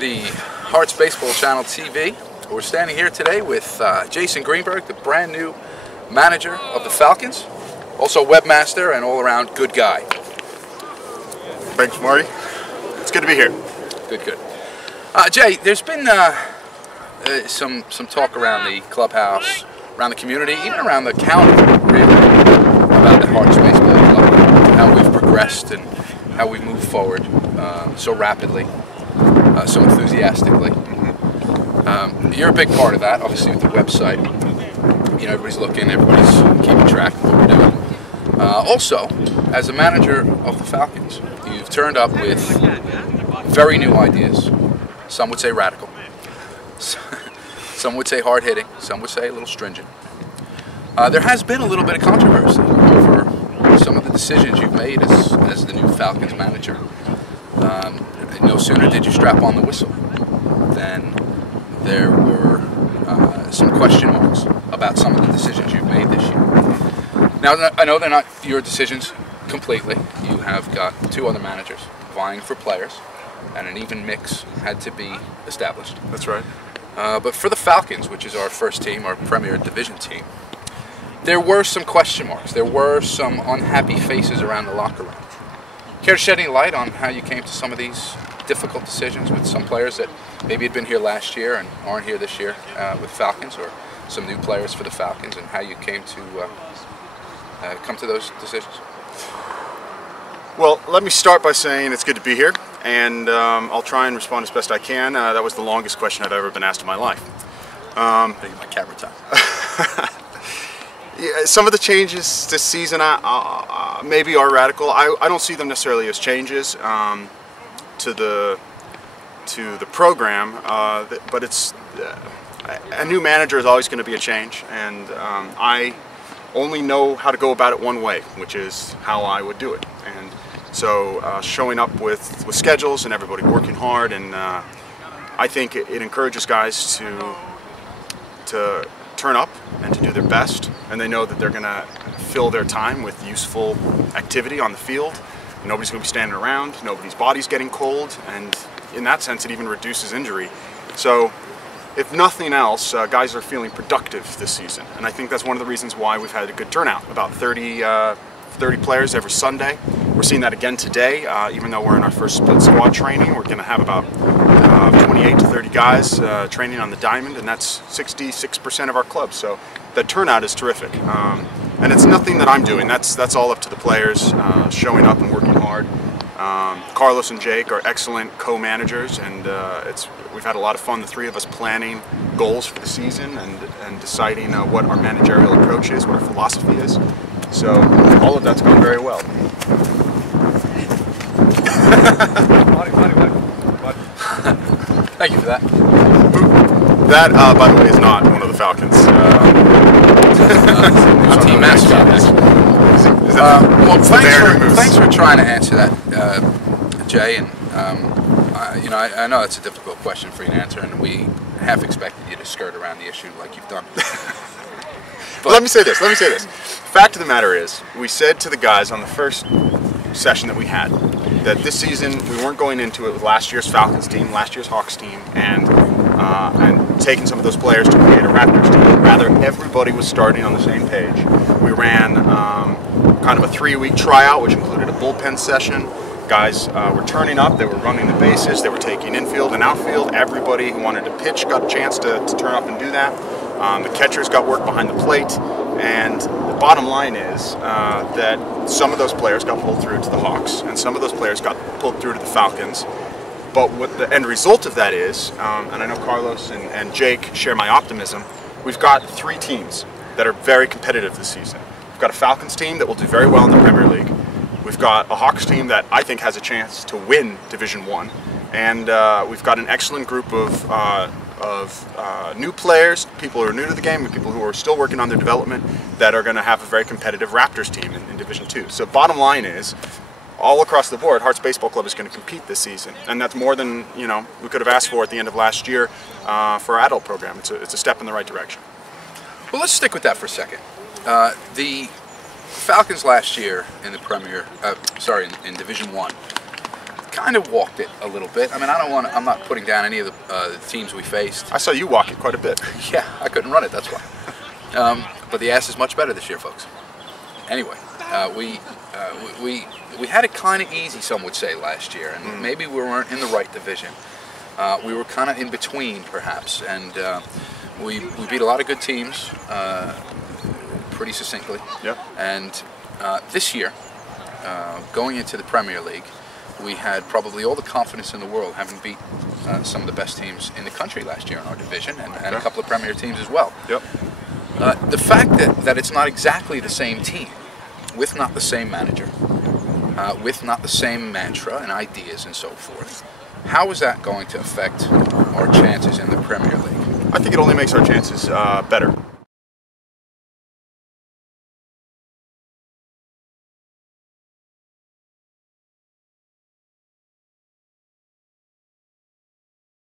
the Hearts Baseball Channel TV. We're standing here today with Jason Greenberg, the brand new manager of the Falcons, also webmaster and all-around good guy. Thanks, Marty. It's good to be here. Good, good. Jay, there's been some talk around the clubhouse, around the community, even around the county, really, about the Hearts Baseball Club, how we've progressed and how we move forward so rapidly, so enthusiastically. You're a big part of that, obviously, with the website. You know, everybody's looking, everybody's keeping track of what we're doing. Also, as a manager of the Falcons, you've turned up with very new ideas. Some would say radical. Some would say hard-hitting. Some would say a little stringent. There has been a little bit of controversy over some of the decisions you've made as the new Falcons manager. No sooner did you strap on the whistle than there were some question marks about some of the decisions you've made this year. Now, I know they're not your decisions completely. You have got two other managers vying for players, and an even mix had to be established. That's right. But for the Falcons, which is our first team, our premier division team, there were some question marks. There were some unhappy faces around the locker room. Care to shed any light on how you came to some of these difficult decisions with some players that maybe had been here last year and aren't here this year with Falcons, or some new players for the Falcons, and how you came to come to those decisions? Well, let me start by saying it's good to be here, and I'll try and respond as best I can. That was the longest question I've ever been asked in my life. Taking my camera time. Yeah, some of the changes this season maybe are radical. I don't see them necessarily as changes to the program, but it's a new manager is always going to be a change, and I only know how to go about it one way, which is how I would do it. And so showing up with schedules and everybody working hard, and I think it encourages guys to turn up and to do their best, and they know that they're going to fill their time with useful activity on the field. Nobody's going to be standing around, nobody's body's getting cold, and in that sense it even reduces injury. So if nothing else, guys are feeling productive this season, and I think that's one of the reasons why we've had a good turnout. About 30 players every Sunday. We're seeing that again today, even though we're in our first split squad training. We're going to have about 28 to 30 guys training on the diamond, and that's 66% of our club. So the turnout is terrific, and it's nothing that I'm doing. That's all up to the players showing up and working hard. Carlos and Jake are excellent co-managers, and we've had a lot of fun, the three of us, planning goals for the season and deciding what our managerial approach is, what our philosophy is. So all of that's gone very well. Thank you for that. That, by the way, is not one of the Falcons. Team mascot. Well, thanks for trying to answer that, Jay. And you know, I know that's a difficult question for you to answer, and we half expected you to skirt around the issue like you've done. But let me say this. Fact of the matter is, we said to the guys on the first session that we had that this season we weren't going into it with last year's Falcons team, last year's Hawks team, and taking some of those players to create a Raptors team. Rather, everybody was starting on the same page. We ran kind of a 3-week tryout, which included a bullpen session. Guys were turning up, they were running the bases, they were taking infield and outfield. Everybody who wanted to pitch got a chance to turn up and do that. The catchers got work behind the plate, and the bottom line is that some of those players got pulled through to the Hawks, and some of those players got pulled through to the Falcons. But what the end result of that is, and I know Carlos and Jake share my optimism, we've got 3 teams that are very competitive this season. We've got a Falcons team that will do very well in the Premier League. We've got a Hawks team that I think has a chance to win Division I, and we've got an excellent group of new players, people who are new to the game, and people who are still working on their development, that are going to have a very competitive Raptors team in Division II. So bottom line is, all across the board, Hearts Baseball Club is going to compete this season, and that's more than we could have asked for at the end of last year for our adult program. It's a step in the right direction. Well, let's stick with that for a second. The Falcons last year in the in Division I kind of walked it a little bit. I mean, I'm not putting down any of the teams we faced. I saw you walk it quite a bit. Yeah, I couldn't run it, that's why. But the ass is much better this year, folks. Anyway, we had it kind of easy, some would say, last year, and maybe we weren't in the right division. We were kind of in between, perhaps, and we beat a lot of good teams pretty succinctly. Yep. And this year, going into the Premier League, we had probably all the confidence in the world, having beat some of the best teams in the country last year in our division, and a couple of Premier teams as well. Yep. The fact that it's not exactly the same team, with not the same manager, with not the same mantra and ideas and so forth, how is that going to affect our chances in the Premier League? I think it only makes our chances better.